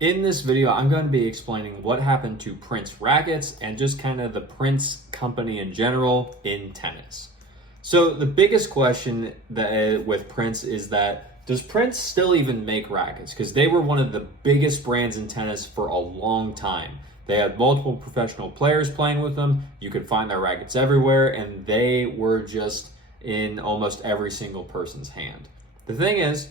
In this video, I'm going to be explaining what happened to Prince rackets and just kind of the Prince company in general in tennis. So the biggest question with Prince is that does Prince still even make rackets? Because they were one of the biggest brands in tennis for a long time. They had multiple professional players playing with them. You could find their rackets everywhere, and they were just in almost every single person's hand. The thing is,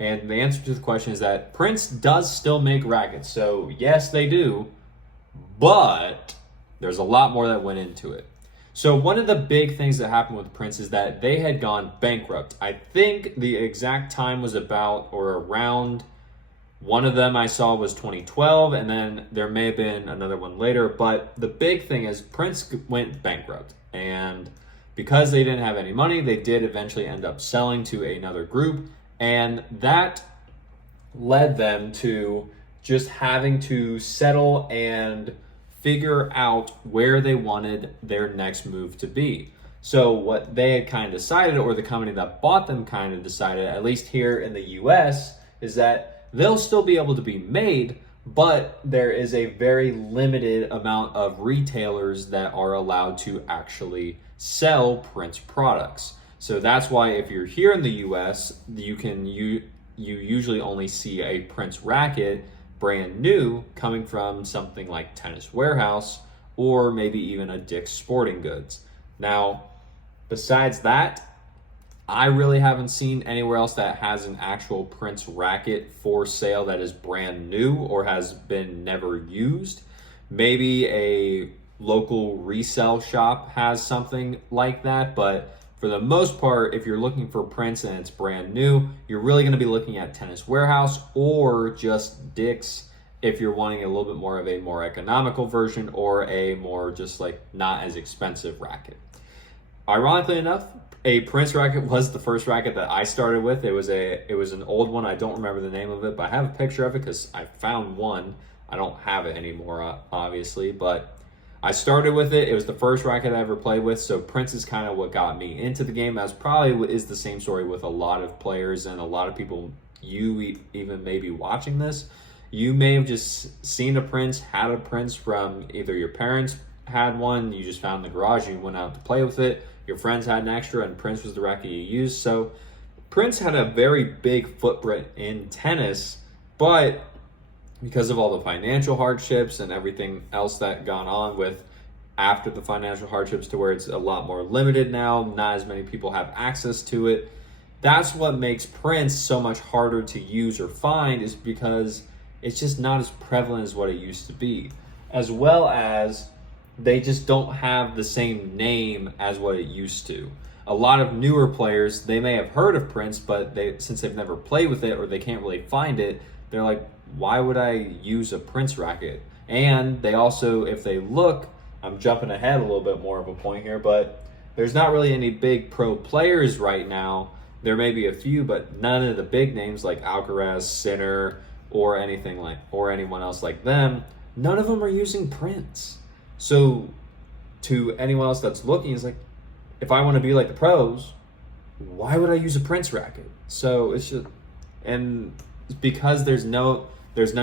and the answer to the question is that Prince does still make rackets. So yes, they do, but there's a lot more that went into it. So one of the big things that happened with Prince is that they had gone bankrupt. I think the exact time was about or around, one of them I saw was 2012, and then there may have been another one later. But the big thing is Prince went bankrupt. And because they didn't have any money, they did eventually end up selling to another group. And that led them to just having to settle and figure out where they wanted their next move to be. So what they had kind of decided, or the company that bought them kind of decided, at least here in the US, is that they'll still be able to be made, but there is a very limited amount of retailers that are allowed to actually sell Prince products. So that's why if you're here in the US, you usually only see a Prince racket brand new coming from something like Tennis Warehouse or maybe even a Dick's Sporting Goods. Now, besides that, I really haven't seen anywhere else that has an actual Prince racket for sale that is brand new or has been never used. Maybe a local resale shop has something like that, but for the most part, if you're looking for Prince and it's brand new, you're really going to be looking at Tennis Warehouse or just Dick's if you're wanting a little bit more of a more economical version or a more just like not as expensive racket. Ironically enough, a Prince racket was the first racket that I started with. It was an old one. I don't remember the name of it, but I have a picture of it because I found one. I don't have it anymore, obviously, but I started with it. It was the first racket I ever played with, so Prince is kind of what got me into the game. That's probably is the same story with a lot of players and a lot of people. You even may be watching this. You may have just seen a Prince, had a Prince from either your parents had one, you just found in the garage, you went out to play with it, your friends had an extra, and Prince was the racket you used. So Prince had a very big footprint in tennis, but because of all the financial hardships and everything else that gone on with after the financial hardships to where it's a lot more limited now, not as many people have access to it. That's what makes Prince so much harder to use or find, is because it's just not as prevalent as what it used to be, as well as they just don't have the same name as what it used to. A lot of newer players, they may have heard of Prince, but since they've never played with it or they can't really find it, they're like, why would I use a Prince racket? And they also, if they look, I'm jumping ahead a little bit more of a point here, but there's not really any big pro players right now. There may be a few, but none of the big names like Alcaraz, Sinner, or anyone else like them, none of them are using Prince. So to anyone else that's looking, it's like, if I want to be like the pros, why would I use a Prince racket? So it's just, and because there's none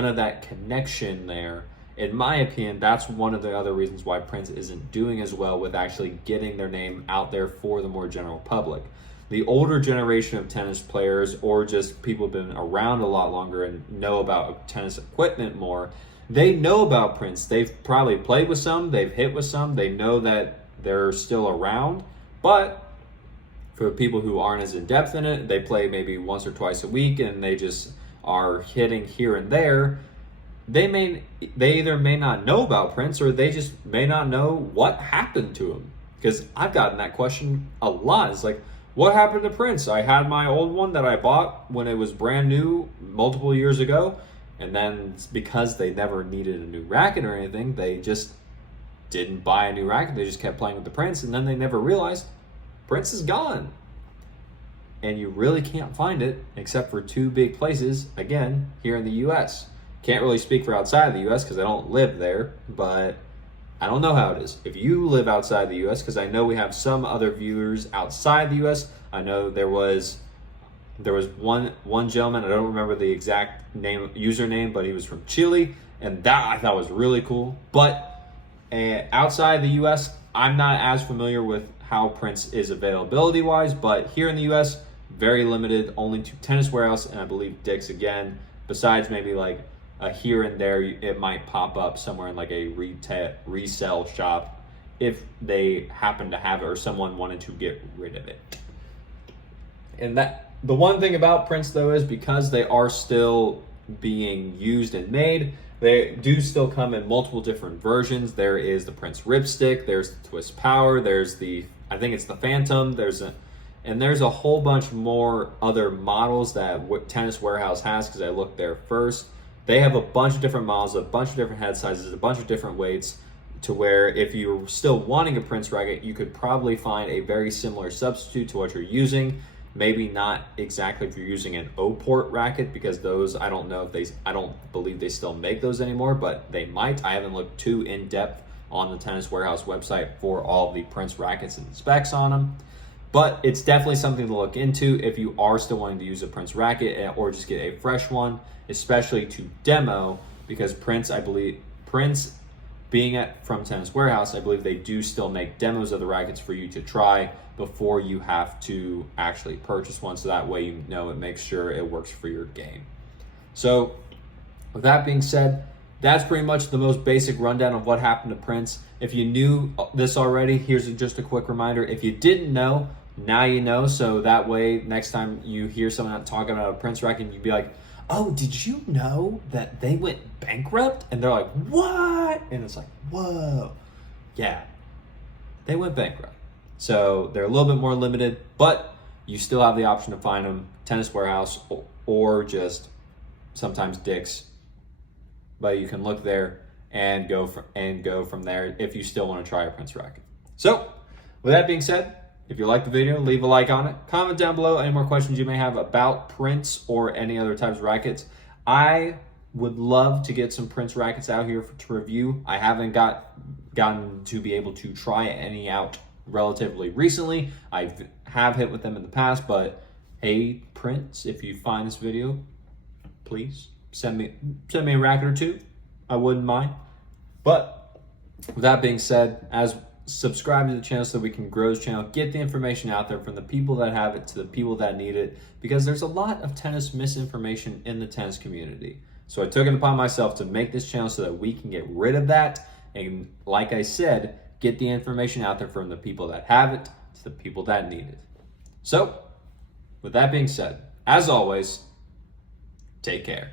of that connection there. In my opinion, that's one of the other reasons why Prince isn't doing as well with actually getting their name out there for the more general public. The older generation of tennis players, or just people who've been around a lot longer and know about tennis equipment more, they know about Prince. They've probably played with some, they've hit with some, they know that they're still around. But for people who aren't as in depth in it, they play maybe once or twice a week and they just are hitting here and there. They either may not know about Prince, or they just may not know what happened to him. Because I've gotten that question a lot. It's like, what happened to Prince? I had my old one that I bought when it was brand new multiple years ago, and then because they never needed a new racket or anything, they just didn't buy a new racket. They just kept playing with the Prince, and then they never realized Prince is gone. And you really can't find it except for two big places, again, here in the US. Can't really speak for outside the US because I don't live there, but I don't know how it is. If you live outside the US, because I know we have some other viewers outside the US, I know there was There was one gentleman, I don't remember the exact username, but he was from Chile, and that I thought was really cool. But outside the U.S., I'm not as familiar with how Prince is availability wise, but here in the U.S., very limited, only to Tennis Warehouse and I believe Dick's again. Besides maybe like a here and there, it might pop up somewhere in like a resale shop if they happen to have it or someone wanted to get rid of it. And that the one thing about Prince though is because they are still being used and made, they do still come in multiple different versions. There is the Prince Ripstick, there's the Twist Power, there's I think it's the Phantom, there's a whole bunch more other models that Tennis Warehouse has because I looked there first. They have a bunch of different models, a bunch of different head sizes, a bunch of different weights, to where if you're still wanting a Prince racket, you could probably find a very similar substitute to what you're using. Maybe not exactly if you're using an O-port racket, because those, I don't believe they still make those anymore, but they might. I haven't looked too in depth on the Tennis Warehouse website for all of the Prince rackets and the specs on them. But it's definitely something to look into if you are still wanting to use a Prince racket or just get a fresh one, especially to demo, because Prince being from Tennis Warehouse, I believe they do still make demos of the rackets for you to try before you have to actually purchase one, so that way you know it makes sure it works for your game. So with that being said, that's pretty much the most basic rundown of what happened to Prince. If you knew this already, here's just a quick reminder. If you didn't know, now you know, so that way next time you hear someone talking about a Prince racket, you'd be like, oh, did you know that they went bankrupt? And they're like, what? And it's like, whoa. Yeah, they went bankrupt. So they're a little bit more limited, but you still have the option to find them Tennis Warehouse or just sometimes Dick's. But you can look there and go from there if you still want to try a Prince racket. So with that being said, if you like the video, leave a like on it. Comment down below any more questions you may have about Prince or any other types of rackets. I would love to get some Prince rackets out here to review. I haven't gotten to be able to try any out relatively recently. I have hit with them in the past, but hey, Prince, if you find this video, please send me a racket or two. I wouldn't mind. But with that being said, subscribe to the channel so we can grow this channel, get the information out there from the people that have it to the people that need it, because there's a lot of tennis misinformation in the tennis community. So I took it upon myself to make this channel so that we can get rid of that, and like I said, get the information out there from the people that have it to the people that need it. So with that being said, as always, take care.